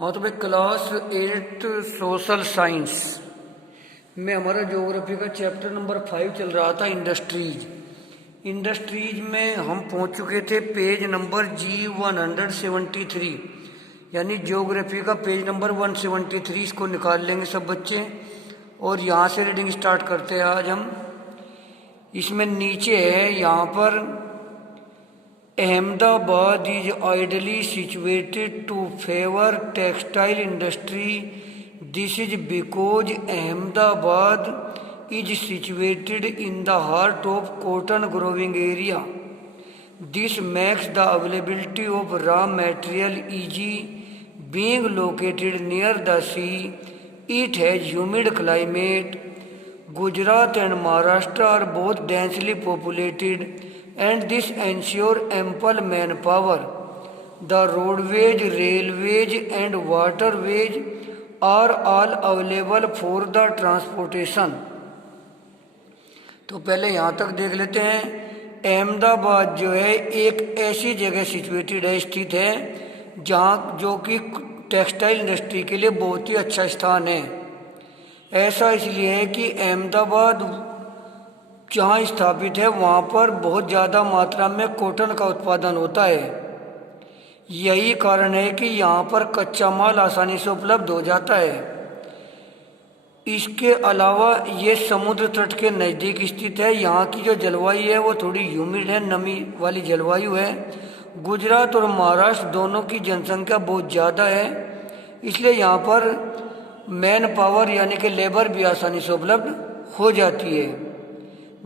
हाँ तो भाई क्लास 8 सोशल साइंस में हमारा ज्योग्राफी का चैप्टर नंबर 5 चल रहा था इंडस्ट्रीज। इंडस्ट्रीज में हम पहुंच चुके थे पेज नंबर G173, यानी ज्योग्राफी का पेज नंबर 173। इसको निकाल लेंगे सब बच्चे और यहाँ से रीडिंग स्टार्ट करते हैं आज हम। इसमें नीचे है यहाँ पर Ahmedabad is ideally situated to favor textile industry. This is because Ahmedabad is situated in the heart of cotton growing area. This makes the availability of raw material easy. Being located near the sea, it has humid climate. Gujarat and Maharashtra are both densely populated, and this ensures ample manpower. The roadways, railways, and waterways are all available for the transportation. तो पहले यहाँ तक देख लेते हैं। अहमदाबाद जो है एक ऐसी जगह सिचुएटेड है, स्थित है, जहाँ जो कि टेक्सटाइल इंडस्ट्री के लिए बहुत ही अच्छा स्थान है। ऐसा इसलिए है कि अहमदाबाद जहाँ स्थापित है वहाँ पर बहुत ज़्यादा मात्रा में कॉटन का उत्पादन होता है। यही कारण है कि यहाँ पर कच्चा माल आसानी से उपलब्ध हो जाता है। इसके अलावा ये समुद्र तट के नज़दीक स्थित है। यहाँ की जो जलवायु है वो थोड़ी ह्यूमिड है, नमी वाली जलवायु है। गुजरात और महाराष्ट्र दोनों की जनसंख्या बहुत ज़्यादा है, इसलिए यहाँ पर मैन पावर यानी कि लेबर भी आसानी से उपलब्ध हो जाती है।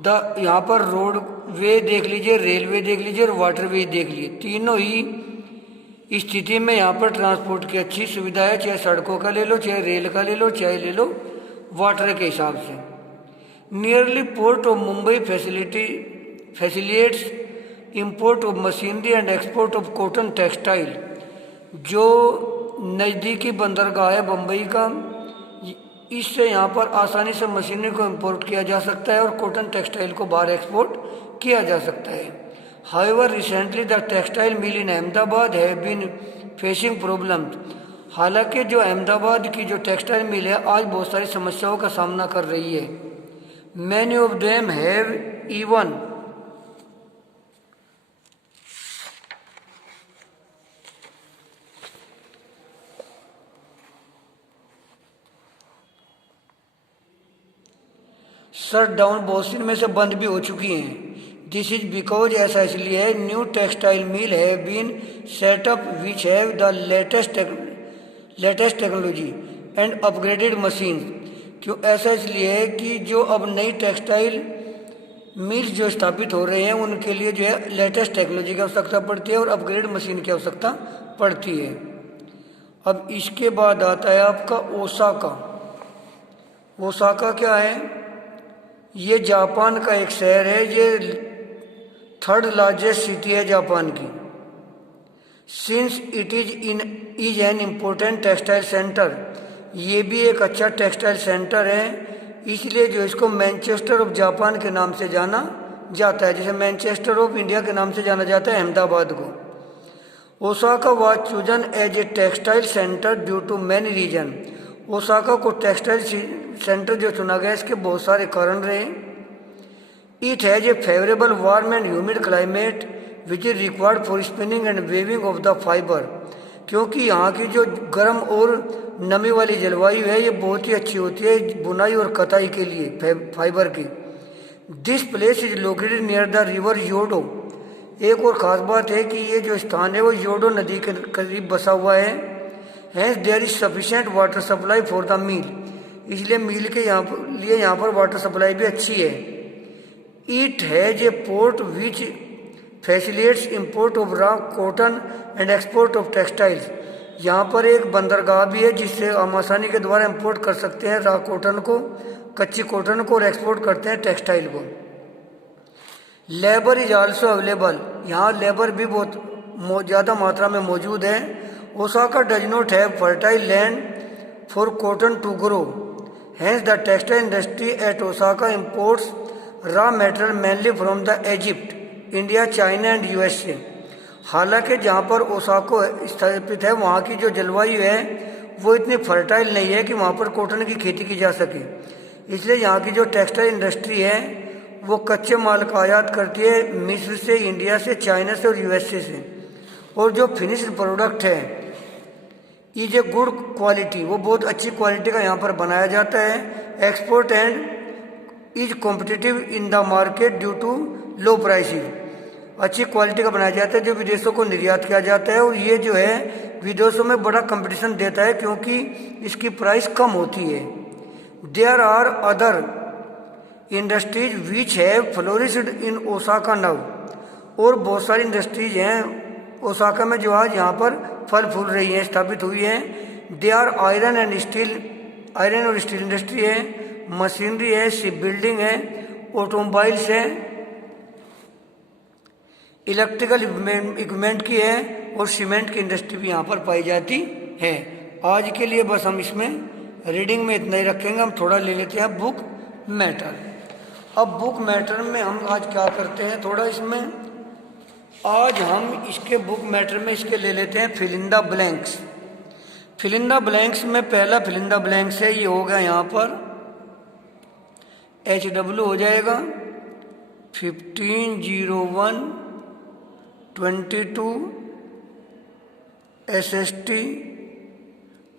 यहाँ पर रोड वे देख लीजिए, रेलवे देख लीजिए और वाटरवे देख लीजिए, तीनों ही स्थिति में यहाँ पर ट्रांसपोर्ट की अच्छी सुविधा है। चाहे सड़कों का ले लो, चाहे रेल का ले लो, चाहे ले लो वाटर के हिसाब से। Nearly port of Mumbai facilitates import of machinery and export of cotton textile. जो नज़दीकी बंदरगाह है बम्बई का, इससे यहाँ पर आसानी से मशीनरी को इंपोर्ट किया जा सकता है और कॉटन टेक्सटाइल को बाहर एक्सपोर्ट किया जा सकता है। However recently the textile mill in Ahmedabad have been facing problems. हालांकि जो अहमदाबाद की जो टेक्सटाइल मिल है आज बहुत सारी समस्याओं का सामना कर रही है। Many of them have even shut down, बहुत सी में से बंद भी हो चुकी हैं। दिस इज बिकॉज, ऐसा इसलिए है, new textile mill have been set up which have the latest technology and upgraded machine. क्यों ऐसा इसलिए है कि जो अब नई टेक्सटाइल मिल्स जो स्थापित हो रहे हैं उनके लिए जो है लेटेस्ट टेक्नोलॉजी की आवश्यकता पड़ती है और अपग्रेड मशीन की आवश्यकता पड़ती है। अब इसके बाद आता है आपका ओसाका। ओसाका क्या है? ये जापान का एक शहर है, ये 3rd लार्जेस्ट सिटी है जापान की। Since it is an important textile centre, ये भी एक अच्छा टेक्सटाइल सेंटर है, इसलिए जो इसको मैनचेस्टर ऑफ जापान के नाम से जाना जाता है, जैसे मैनचेस्टर ऑफ इंडिया के नाम से जाना जाता है अहमदाबाद को। Osaka was chosen as a textile centre due to many reason. Osaka को टेक्सटाइल सेंटर जो चुना गया इसके बहुत सारे कारण रहे। It has a favourable warm and humid climate which is required for spinning and weaving of the fibre. क्योंकि यहाँ की जो गर्म और नमी वाली जलवायु है ये बहुत ही अच्छी होती है बुनाई और कताई के लिए फाइबर की। This place is located near the river Yodo. एक और ख़ास बात है कि ये जो स्थान है वो योडो नदी के करीब बसा हुआ है। Hence there is sufficient water supply for the mill, इसलिए मील के लिए यहाँ पर वाटर सप्लाई भी अच्छी है। It has A port which facilitates import of raw cotton and export of textiles. यहाँ पर एक बंदरगाह भी है जिससे हम आसानी के द्वारा इंपोर्ट कर सकते हैं रॉ कॉटन को, कच्ची कॉटन को, और एक्सपोर्ट करते हैं टेक्सटाइल को। लेबर इज आल्सो अवेलेबल, यहाँ लेबर भी बहुत ज़्यादा मात्रा में मौजूद है। Osaka does not have fertile land for cotton to grow, hence the textile industry at Osaka imports raw material mainly from the Egypt, India, China and USA. हालांकि जहाँ पर ओसाका स्थापित है वहाँ की जो जलवायु है वो इतनी फर्टाइल नहीं है कि वहाँ पर कॉटन की खेती की जा सके। इसलिए यहाँ की जो टेक्सटाइल इंडस्ट्री है वो कच्चे माल का आयात करती है मिस्र से, इंडिया से, चाइना से और यूएसए से। और जो फिनिश्ड प्रोडक्ट है इज ए गुड क्वालिटी, वो बहुत अच्छी क्वालिटी का यहाँ पर बनाया जाता है। Export and is competitive in the market due to low prices, अच्छी क्वालिटी का बनाया जाता है जो विदेशों को निर्यात किया जाता है। और ये जो है विदेशों में बड़ा कंपटीशन देता है क्योंकि इसकी प्राइस कम होती है। There are other industries which have flourished in Osaka now, और बहुत सारी इंडस्ट्रीज हैं ओसाका में जो आज यहाँ पर फल फूल रही हैं, स्थापित हुई हैं। They are iron and steel, iron और स्टील इंडस्ट्री है, मशीनरी है, शिप बिल्डिंग है, ऑटोमोबाइल्स है, इलेक्ट्रिकल इक्विपमेंट की है और सीमेंट की इंडस्ट्री भी यहाँ पर पाई जाती है। आज के लिए बस हम इसमें रीडिंग में इतना ही रखेंगे। हम थोड़ा ले लेते हैं बुक मैटर। अब बुक मैटर में हम आज क्या करते हैं, थोड़ा इसमें आज हम इसके बुक मैटर में इसके ले लेते हैं fill in the blanks. Fill in the blanks में पहला फिल इन द ब्लैंक्स है, ये हो गया यहाँ पर HW हो जाएगा 150122 SST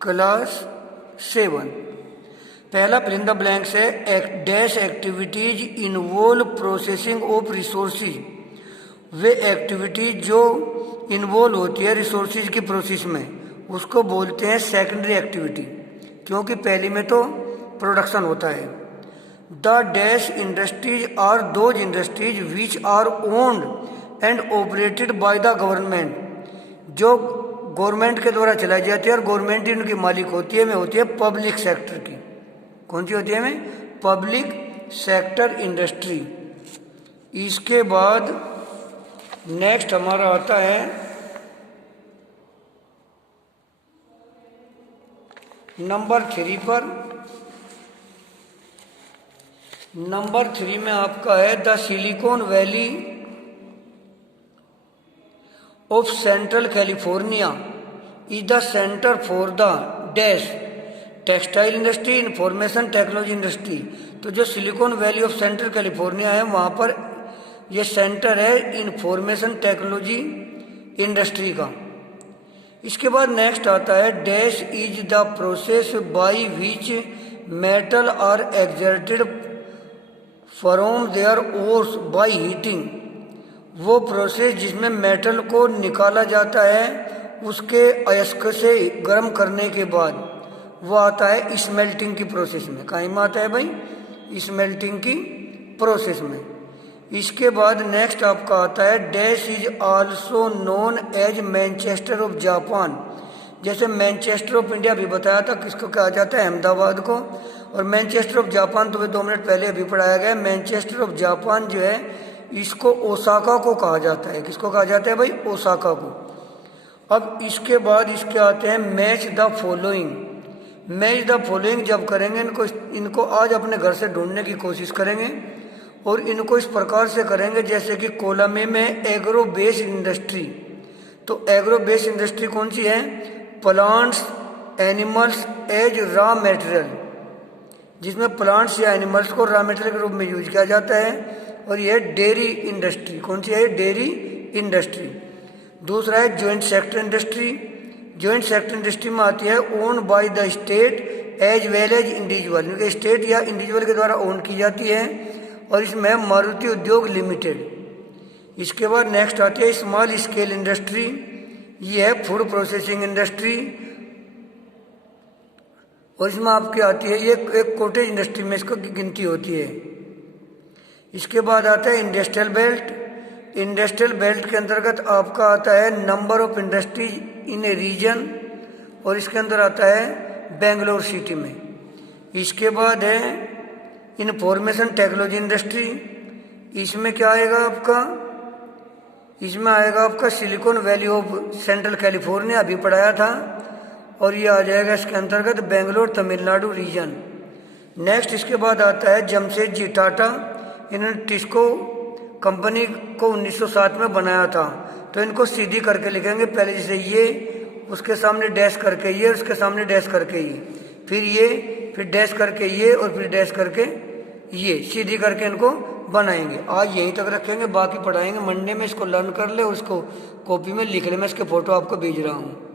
क्लास 7। पहला फिल इन द ब्लैंक्स है dash activities involve processing of resources, way activities जो इन्वॉल्व होती है रिसोर्सेज की प्रोसेस में उसको बोलते हैं सेकेंडरी एक्टिविटी, क्योंकि पहली में तो प्रोडक्शन होता है। The dash industries are those industries which are owned and operated by the government, जो गवर्नमेंट के द्वारा चलाई जाती है और गवर्नमेंट ही उनकी मालिक होती है। में होती है पब्लिक सेक्टर की, कौन सी होती है में पब्लिक सेक्टर इंडस्ट्री। इसके बाद नेक्स्ट हमारा आता है नंबर 3 पर। नंबर 3 में आपका है the silicon valley of central California is the centre for the dash textile industry, information technology industry. तो जो silicon valley of central California है वहाँ पर ये सेंटर है इंफॉर्मेशन टेक्नोलॉजी इंडस्ट्री का। इसके बाद नेक्स्ट आता है dash is the process by which metal are exerted from there ores by heating, वो प्रोसेस जिसमें मेटल को निकाला जाता है उसके अयस्क से गर्म करने के बाद, वो आता है स्मेल्टिंग की प्रोसेस में। कहीं में आता है भाई, स्मेल्टिंग की प्रोसेस में। इसके बाद नेक्स्ट आपका आता है dash is also known as Manchester of Japan. जैसे मैनचेस्टर ऑफ इंडिया भी बताया था, किसको कहा जाता है, अहमदाबाद को। और मैनचेस्टर ऑफ जापान तो 2 मिनट पहले अभी पढ़ाया गया। मैनचेस्टर ऑफ जापान जो है इसको ओसाका को कहा जाता है। किसको कहा जाता है भाई, ओसाका को। अब इसके बाद इसके आते हैं match the following. Match the following जब करेंगे इनको आज अपने घर से ढूंढने की कोशिश करेंगे और इनको इस प्रकार से करेंगे जैसे कि कॉलम ए में एग्रो बेस्ड इंडस्ट्री। तो एग्रो बेस्ड इंडस्ट्री कौन सी है, plants animals as raw material, जिसमें प्लांट्स या एनिमल्स को रॉ मटेरियल के रूप में यूज किया जाता है। और यह डेयरी इंडस्ट्री, कौन सी है, डेयरी इंडस्ट्री। दूसरा है joint sector industry. Joint sector industry में आती है own by the state as well as individual, क्योंकि स्टेट या इंडिविजुअल के द्वारा ओन की जाती है। और इसमें मारुति उद्योग लिमिटेड। इसके बाद नेक्स्ट आती है स्मॉल स्केल इंडस्ट्री, ये है फूड प्रोसेसिंग इंडस्ट्री। और इसमें आपकी आती है ये एक कॉटेज इंडस्ट्री में इसको गिनती होती है। इसके बाद आता है इंडस्ट्रियल बेल्ट। इंडस्ट्रियल बेल्ट के अंतर्गत आपका आता है number of industries in a region, और इसके अंदर आता है बेंगलोर सिटी में। इसके बाद है इंफॉर्मेशन टेक्नोलॉजी इंडस्ट्री। इसमें क्या आएगा आपका, इसमें आएगा आपका silicon valley of central California, अभी पढ़ाया था। और ये आ जाएगा इसके अंतर्गत बेंगलोर तमिलनाडु रीजन। नेक्स्ट इसके बाद आता है जमशेदजी टाटा। इन्होंने टिस्को कंपनी को 1907 में बनाया था। तो इनको सीधी करके लिखेंगे। पहले जैसे ये, उसके सामने डैश करके ये, उसके सामने डैश करके ये, फिर ये, फिर डैश करके ये, और फिर डैश करके ये, सीधी करके इनको बनाएंगे। आज यहीं तक रखेंगे, बाकी पढ़ाएंगे मंडे में। इसको लर्न कर ले और उसको कॉपी में लिख ले। मैं इसके फोटो आपको भेज रहा हूँ।